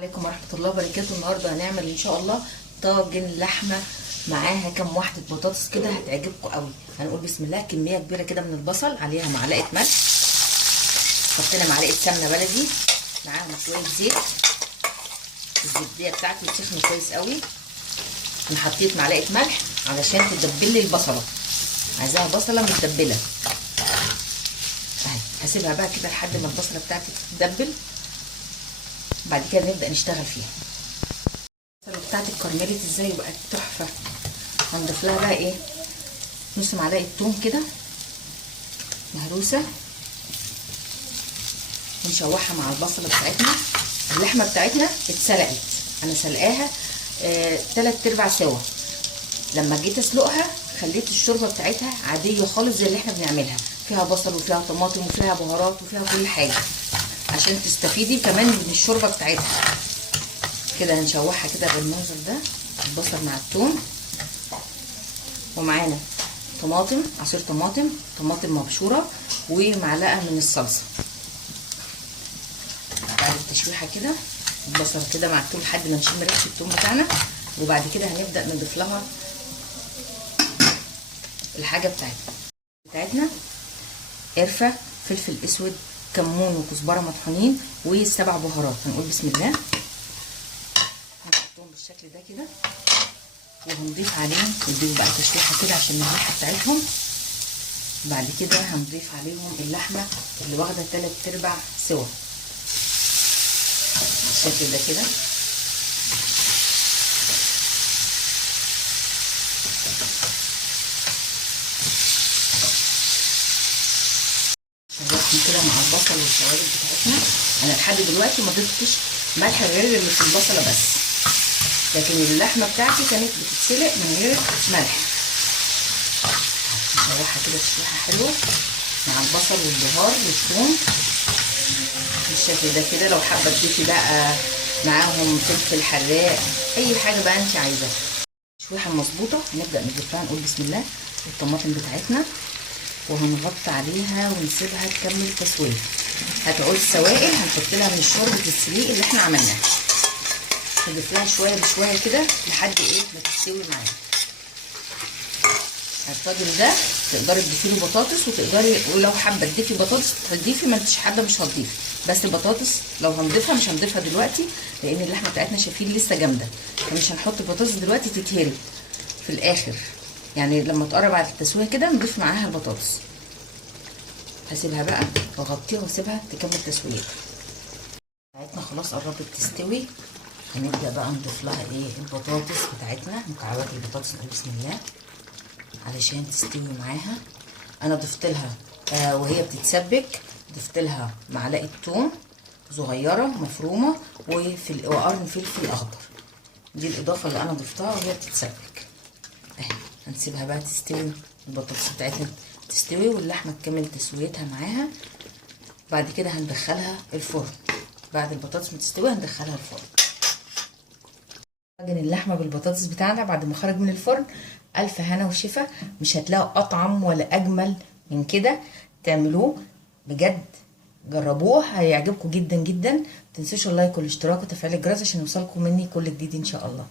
عليكم ورحمة الله وبركاته. النهاردة هنعمل ان شاء الله طاجن لحمة معاها كام واحدة بطاطس كده هتعجبكم قوي. هنقول بسم الله. كمية كبيرة كده من البصل، عليها معلقة ملح، حطينا معلقة سمنة بلدي، معاهم شوية زيت. الزبدية بتاعتي تسخن كويس قوي. انا حطيت معلقة ملح علشان تدبل لي البصلة، عايزاها بصلة متدبلة اهي. هسيبها بقى كده لحد ما البصلة بتاعتي تتدبل، بعد كده نبدأ نشتغل فيها. البصلة بتاعتي اتكرملت ازاي وبقت تحفة. هنضيف لها بقى ايه، نص معلقة توم كده مهروسة، ونشوحها مع البصلة بتاعتنا. اللحمة بتاعتنا اتسلقت، انا سلقاها 3/4 سوا. لما جيت اسلقها خليت الشوربة بتاعتها عادية خالص زي اللي احنا بنعملها، فيها بصل وفيها طماطم وفيها بهارات وفيها كل حاجة، عشان تستفيدي كمان من الشوربة بتاعتها. كده هنشوحها كده بالمنظر ده، البصل مع الثوم، ومعانا طماطم، عصير طماطم مبشوره، ومعلقه من الصلصه. بعد التشويحه كده البصل كده مع الثوم لحد ما نشم ريحه الثوم بتاعنا، وبعد كده هنبدا نضيف لها الحاجه بتاعتنا قرفه، فلفل اسود، كمون وكزبره مطحونين، و7 بهارات. هنقول بسم الله. هنحطهم بالشكل ده كده، وهنضيف عليهم، نديهم بقى تشويحه كده عشان الريحه بتاعتهم. بعد كده هنضيف عليهم اللحمه اللي واخده 3/4 سوا بالشكل ده كده. شوحهم كده مع البصل والتوابل بتاعتنا. انا لحد دلوقتي ما ضفتش ملح غير اللي في البصله بس، لكن اللحمه بتاعتي كانت بتتسلق من غير ملح. نشوحها كده تشويحه حلوه مع البصل والبهار والثوم بالشكل ده كده. لو حابه تضيفي بقى معاهم فلفل حراق، اي حاجه بقى انت عايزاها. تشويحه مظبوطه هنبدا نضيف لها، نقول بسم الله، الطماطم بتاعتنا، وهنغطي عليها ونسيبها تكمل تسويه. هتعوز سوائل هنحط لها من شوربه السليق اللي احنا عملناها، نضيف لها شويه بشويه كده لحد ايه ما تستوي معانا. الطاجن ده تقدري تضيفي له بطاطس، وتقدري ولو حابه تضيفي بطاطس تضيفي، ما انتش حابه مش هتضيفي. بس البطاطس لو هنضيفها مش هنضيفها دلوقتي، لان اللحمه بتاعتنا شايفين لسه جامده، فمش هنحط بطاطس دلوقتي، تتهري في الاخر. يعني لما تقرب على التسويه كده نضيف معاها البطاطس. هسيبها بقى واغطيها واسيبها تكمل تسويتها. بتاعتنا خلاص قربت تستوي. هنبدا بقى نضيف لها ايه، البطاطس بتاعتنا، مكعبات البطاطس. نقول بسم الله علشان تستوي معاها. انا ضفت لها وهي بتتسبك، ضفت لها معلقه ثوم صغيره مفرومه، وقرن فلفل اخضر. دي الاضافه اللي انا ضفتها وهي بتتسبك اهي. هنسيبها بقى تستوي، البطاطس بتاعتنا تستوي واللحمه تكمل تسويتها معاها. بعد كده هندخلها الفرن. بعد البطاطس ما تستوي هندخلها الفرن. طاجن اللحمه بالبطاطس بتاعنا بعد ما خرج من الفرن، الف هنا وشفا. مش هتلاقوا اطعم ولا اجمل من كده. تعملوه بجد، جربوه هيعجبكم جدا جدا. متنسوش اللايك والاشتراك وتفعيل الجرس عشان يوصلكم مني كل جديد ان شاء الله.